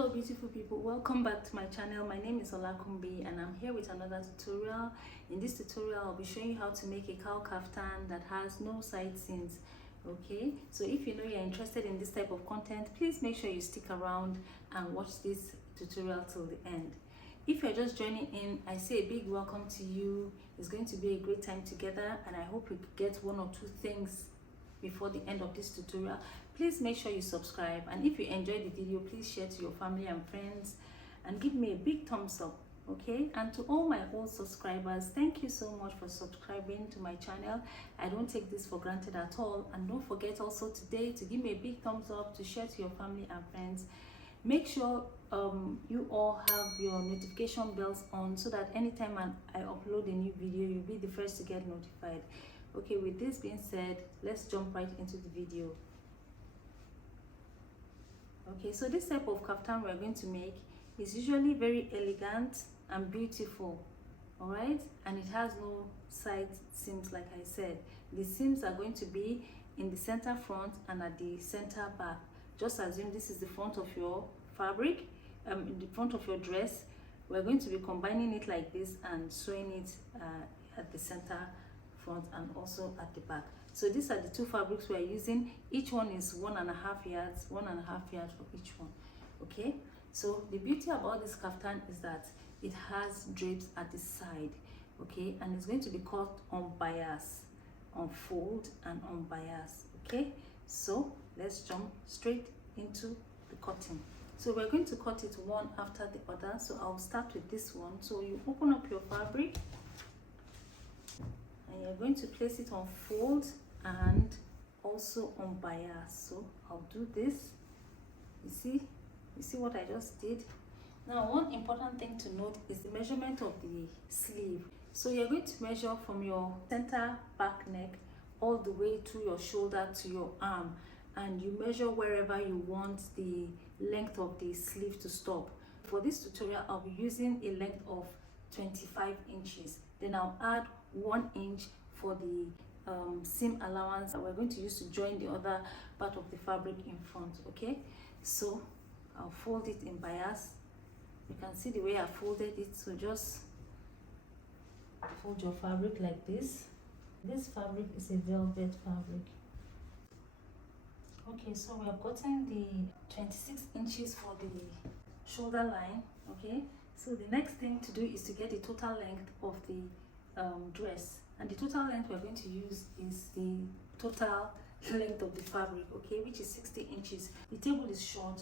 Hello beautiful people, welcome back to my channel. My name is Olakumbi and I'm here with another tutorial. In this tutorial I'll be showing you how to make a cowl kaftan that has no side seams. Okay, so if you know you're interested in this type of content, please make sure you stick around and watch this tutorial till the end. If you're just joining in, I say a big welcome to you. It's going to be a great time together and I hope you get one or two things before the end of this tutorial. Please make sure you subscribe, and if you enjoyed the video, please share to your family and friends and give me a big thumbs up. Okay, and to all my old subscribers, thank you so much for subscribing to my channel. I don't take this for granted at all. And don't forget also today to give me a big thumbs up, to share to your family and friends. Make sure you all have your notification bells on so that anytime I upload a new video, you'll be the first to get notified. Okay, with this being said, let's jump right into the video. Okay, so this type of kaftan we're going to make is usually very elegant and beautiful, all right, and it has no side seams. Like I said, the seams are going to be in the center front and at the center back. Just assume this is the front of your fabric, in the front of your dress. We're going to be combining it like this and sewing it at the center front and also at the back. So these are the two fabrics we are using. Each one is 1.5 yards, 1.5 yards for each one. Okay, so the beauty about this kaftan is that it has drapes at the side. Okay, and it's going to be cut on bias, on fold and on bias. Okay, so let's jump straight into the cutting. So we're going to cut it one after the other. So I'll start with this one. So you open up your fabric and you're going to place it on fold and also on bias. So I'll do this. You see what I just did? Now one important thing to note is the measurement of the sleeve. So you're going to measure from your center back neck all the way to your shoulder to your arm, and you measure wherever you want the length of the sleeve to stop. For this tutorial I'll be using a length of 25 inches. Then I'll add 1 inch for the seam allowance that we're going to use to join the other part of the fabric in front. Okay, so I'll fold it in bias. You can see the way I folded it. So just fold your fabric like this. This fabric is a velvet fabric. Okay, so we have gotten the 26 inches for the shoulder line. Okay, so the next thing to do is to get the total length of the dress, and the total length we're going to use is the total length of the fabric, okay, which is 60 inches. The table is short.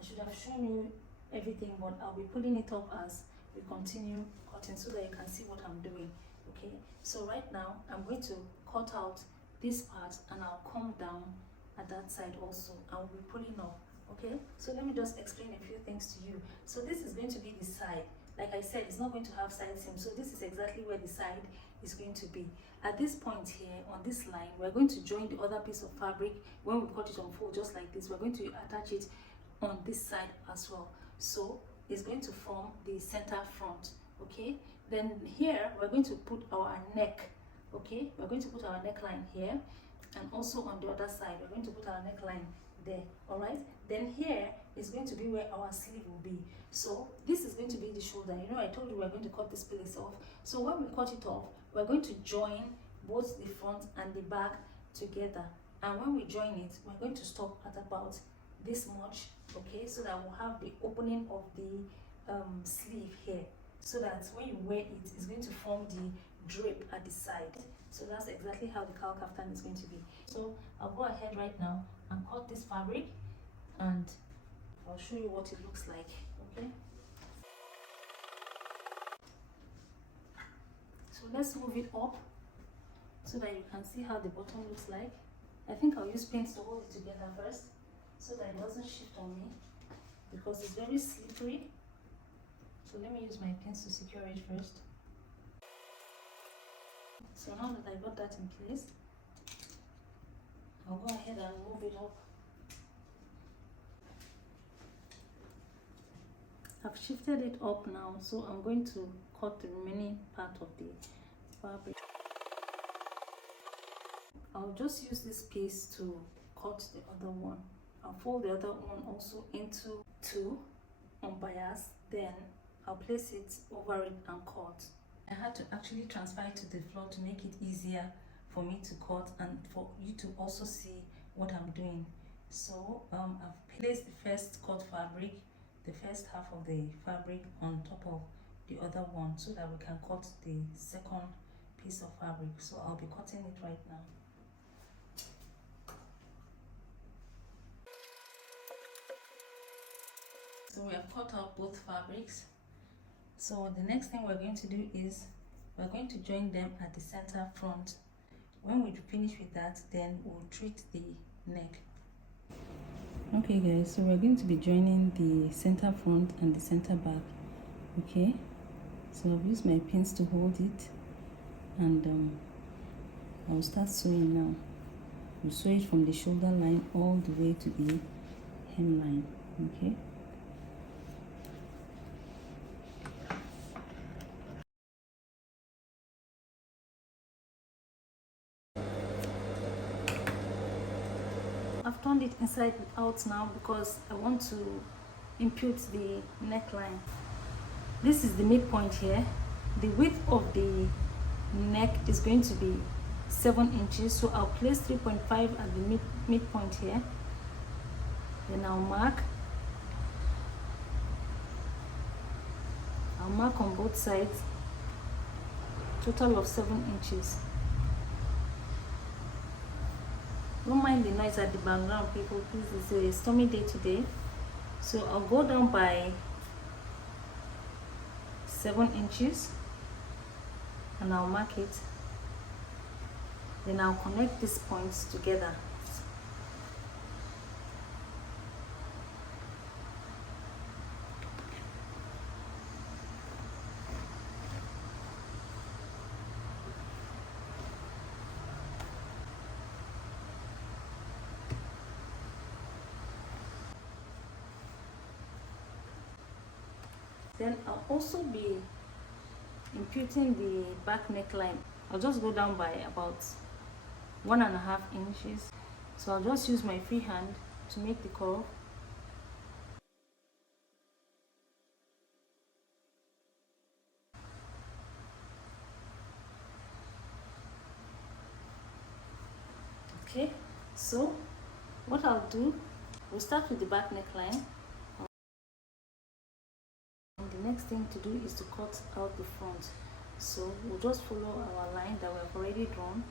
I should have shown you everything, but I'll be pulling it up as we continue cutting so that you can see what I'm doing. Okay, so right now I'm going to cut out this part and I'll come down at that side also. I'll be pulling up. Okay, so let me just explain a few things to you. So this is going to be the side. Like I said, it's not going to have side seams, so this is exactly where the side is going to be. At this point here on this line, we're going to join the other piece of fabric. When we cut it on fold just like this, we're going to attach it on this side as well. So it's going to form the center front. Okay, then here we're going to put our neck. Okay, we're going to put our neckline here, and also on the other side we're going to put our neckline there. All right, then here is going to be where our sleeve will be. So this is going to be the shoulder. You know, I told you we're going to cut this place off. So when we cut it off, we're going to join both the front and the back together, and when we join it, we're going to stop at about this much. Okay, so that we'll have the opening of the sleeve here, so that when you wear it, it's going to form the drape at the side. So that's exactly how the cowl kaftan is going to be. So I'll go ahead right now and cut this fabric, and I'll show you what it looks like. Okay, so let's move it up so that you can see how the bottom looks like. I think I'll use pins to hold it together first so that it doesn't shift on me, because it's very slippery. So let me use my pins to secure it first. So now that I got that in place, I'll go ahead and move it up. I've shifted it up now, so I'm going to cut the remaining part of the fabric. I'll just use this piece to cut the other one. I'll fold the other one also into two, unbiased, then I'll place it over it and cut. I had to actually transfer it to the floor to make it easier for me to cut and for you to also see what I'm doing. So I've placed the first cut fabric, the first half of the fabric on top of the other one so that we can cut the second piece of fabric. So I'll be cutting it right now. So we have cut out both fabrics. So the next thing we're going to do is we're going to join them at the center front. When we finish with that, then we'll treat the neck. Okay guys, so we're going to be joining the center front and the center back. Okay, so I've used my pins to hold it, and I'll start sewing now. We'll sew it from the shoulder line all the way to the hemline. Okay. I've turned it inside out now because I want to impute the neckline. This is the midpoint here. The width of the neck is going to be 7 inches, so I'll place 3.5 at the midpoint here. Then I'll mark on both sides, total of 7 inches. Don't mind the noise at the background, people, please. It's a stormy day today. So I'll go down by 7 inches and I'll mark it. Then I'll connect these points together. Then I'll also be imputing the back neckline. I'll just go down by about 1.5 inches. So I'll just use my free hand to make the curve. Okay, so what I'll do, we'll start with the back neckline. The next thing to do is to cut out the front. So we'll just follow our line that we've already drawn.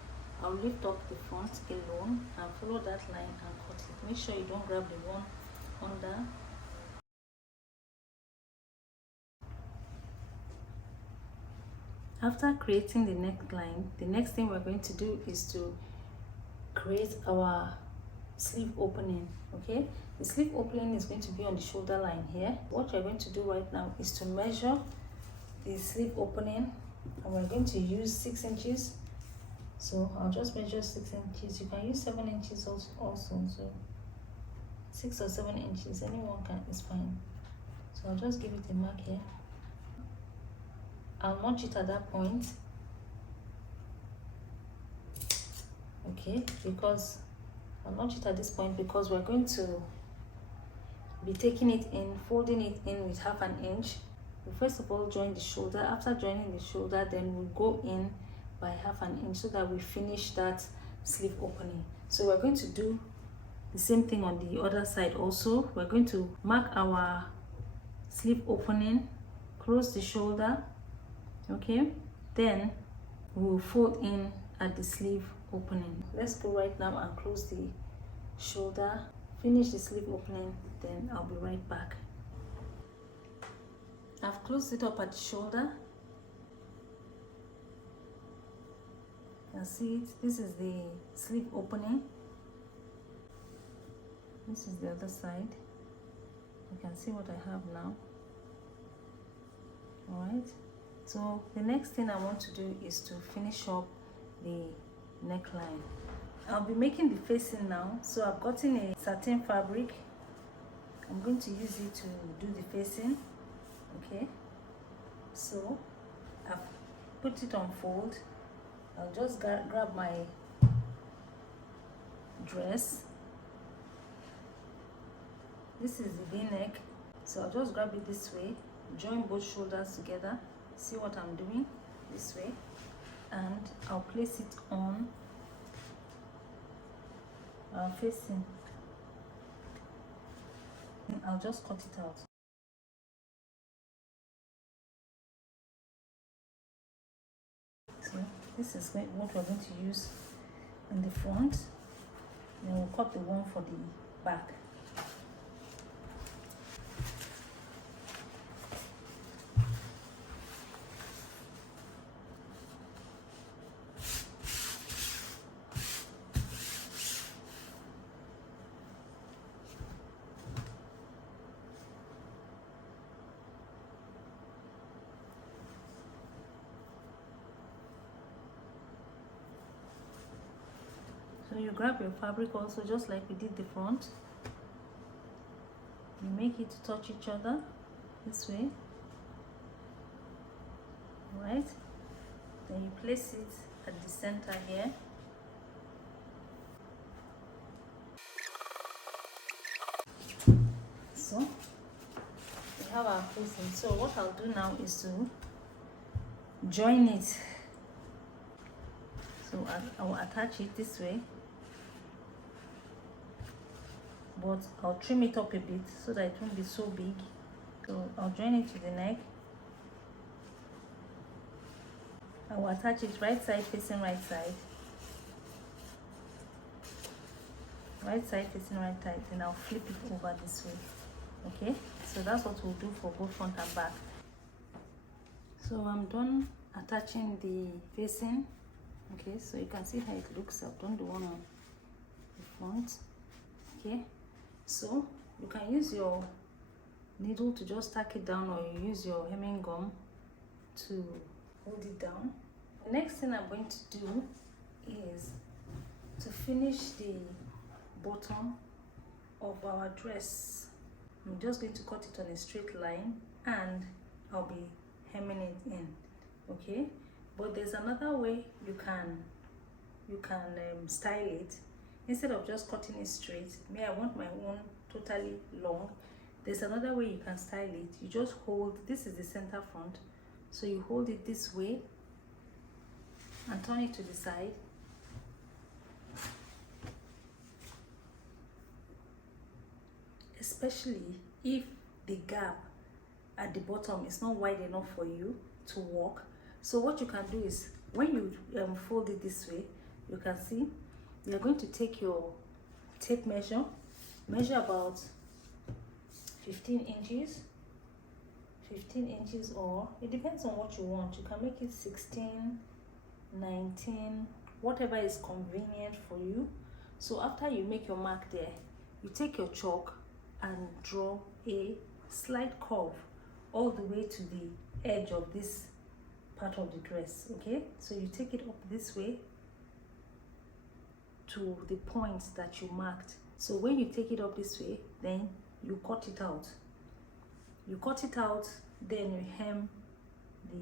I'll lift up the front alone and follow that line and cut it. Make sure you don't grab the one under. After creating the neckline, the next thing we're going to do is to create our sleeve opening. Okay, the sleeve opening is going to be on the shoulder line here. What we're going to do right now is to measure the sleeve opening, and we're going to use 6 inches. So I'll just measure 6 inches. You can use 7 inches also. So 6 or 7 inches, anyone is fine. So I'll just give it a mark here. I'll notch it at that point. Okay, because I'll notch it at this point because we're going to be taking it in, folding it in with 1/2 inch. We first of all join the shoulder. After joining the shoulder, then we'll go in by 1/2 inch so that we finish that sleeve opening. So we're going to do the same thing on the other side also. We're going to mark our sleeve opening, close the shoulder. Okay, then we'll fold in at the sleeve opening. Let's go right now and close the shoulder, finish the sleeve opening, then I'll be right back. I've closed it up at the shoulder. You can see it. This is the sleeve opening. This is the other side. You can see what I have now. Alright, so the next thing I want to do is to finish up the neckline. I'll be making the facing now. So I've gotten a satin fabric. I'm going to use it to do the facing. Okay, so I've put it on fold. I'll just grab my dress. This is the V-neck. So I'll just grab it this way, join both shoulders together, see what I'm doing this way, and I'll place it on facing, and I'll just cut it out. So this is what we're going to use in the front, then we'll cut the one for the back. So you grab your fabric also, just like we did the front. You make it to touch each other this way, right? Then you place it at the center here. So we have our facing. So what I'll do now is to join it. So I'll attach it this way, but I'll trim it up a bit so that it won't be so big. So I'll join it to the neck. I will attach it right side facing right side. Right side facing right side, and I'll flip it over this way. Okay, so that's what we'll do for both front and back. So I'm done attaching the facing. Okay, so you can see how it looks. I've done the one on the front. Okay, so you can use your needle to just tack it down, or you use your hemming gum to hold it down. The next thing I'm going to do is to finish the bottom of our dress. I'm just going to cut it on a straight line, and I'll be hemming it in. Okay, but there's another way you can style it. Instead of just cutting it straight, I want my own totally long. There's another way you can style it. You just hold, this is the center front, so you hold it this way and turn it to the side. Especially if the gap at the bottom is not wide enough for you to walk. So what you can do is, when you fold it this way, you can see you're going to take your tape measure about 15 inches, or it depends on what you want. You can make it 16, 19, whatever is convenient for you. So after you make your mark there, you take your chalk and draw a slight curve all the way to the edge of this part of the dress. Okay, so you take it up this way to the points that you marked. So when you take it up this way, then you cut it out. Then you hem the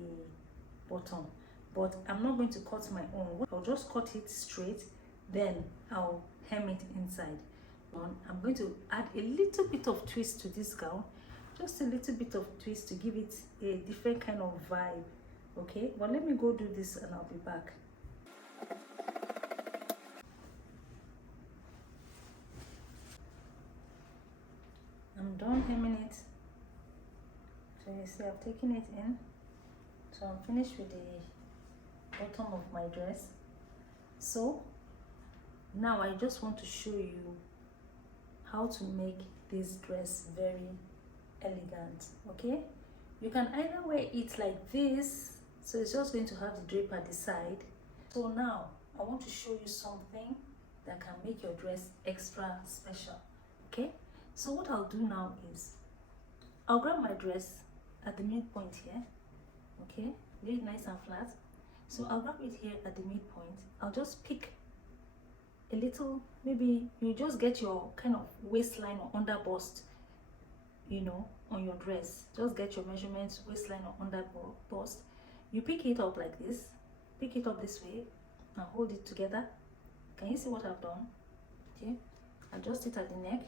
bottom. But I'm not going to cut my own. I'll just cut it straight, then I'll hem it inside. I'm going to add a little bit of twist to this gown, just a little bit of twist to give it a different kind of vibe. Okay, but let me go do this and I'll be back. I'm done hemming it. So you see I've taken it in. So I'm finished with the bottom of my dress. So now I just want to show you how to make this dress very elegant. Okay, you can either wear it like this, so it's just going to have the drape at the side. So now I want to show you something that can make your dress extra special. Okay, so what I'll do now is I'll grab my dress at the midpoint here. Okay, lay it nice and flat. So I'll grab it here at the midpoint. I'll just pick a little, maybe you just get your kind of waistline or under bust, you know, on your dress. Just get your measurements, waistline or under bust. You pick it up like this, pick it up this way and hold it together. Can you see what I've done? Okay, adjust it at the neck.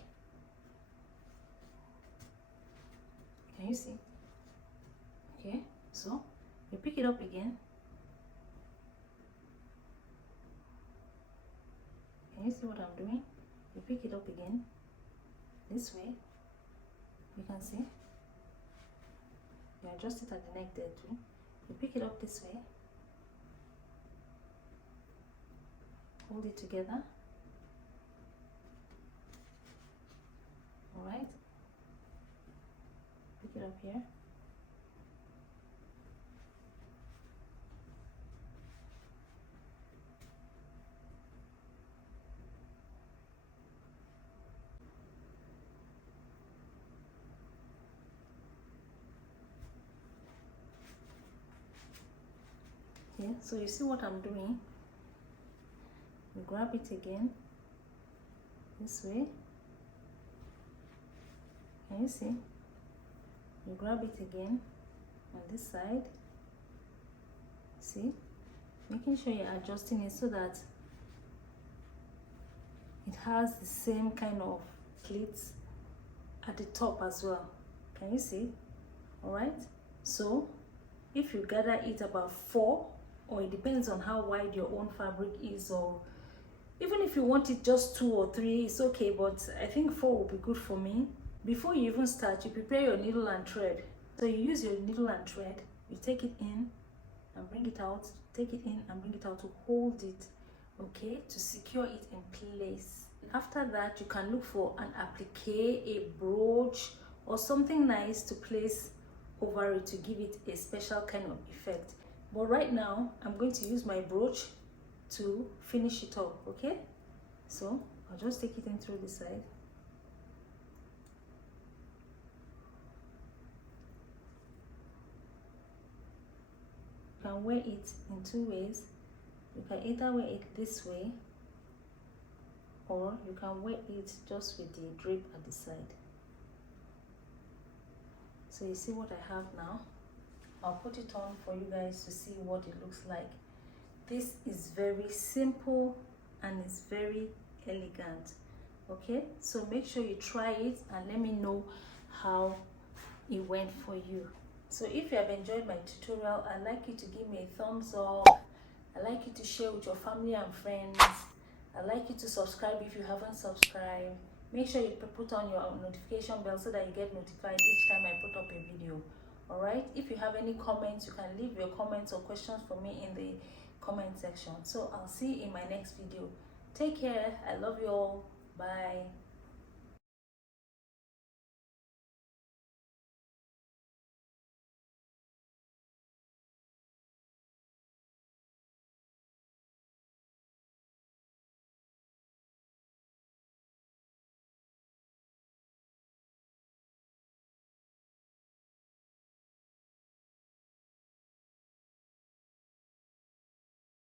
Can you see? Okay, so you pick it up again. Can you see what I'm doing? You pick it up again this way. You can see. You adjust it at the neck there too. You pick it up this way. Hold it together. Alright. Pick it up here. Okay, so you see what I'm doing? You grab it again this way. Can you see? You grab it again on this side. See? Making sure you're adjusting it so that it has the same kind of pleats at the top as well. Can you see? Alright? So if you gather it about 4, or it depends on how wide your own fabric is, or even if you want it just 2 or 3, it's okay, but I think 4 will be good for me. Before you even start, you prepare your needle and thread. So you use your needle and thread, you take it in and bring it out, take it in and bring it out to hold it, okay, to secure it in place. After that, you can look for an applique, a brooch, or something nice to place over it to give it a special kind of effect. But right now, I'm going to use my brooch to finish it up, okay? So I'll just take it in through this side. You can wear it in 2 ways. You can either wear it this way, or you can wear it just with the drape at the side. So you see what I have now? I'll put it on for you guys to see what it looks like. This is very simple and it's very elegant. Okay, so make sure you try it and let me know how it went for you. So if you have enjoyed my tutorial, I'd like you to give me a thumbs up. I'd like you to share with your family and friends. I'd like you to subscribe if you haven't subscribed. Make sure you put on your notification bell so that you get notified each time I put up a video. Alright, if you have any comments, you can leave your comments or questions for me in the comment section. So I'll see you in my next video. Take care. I love you all. Bye.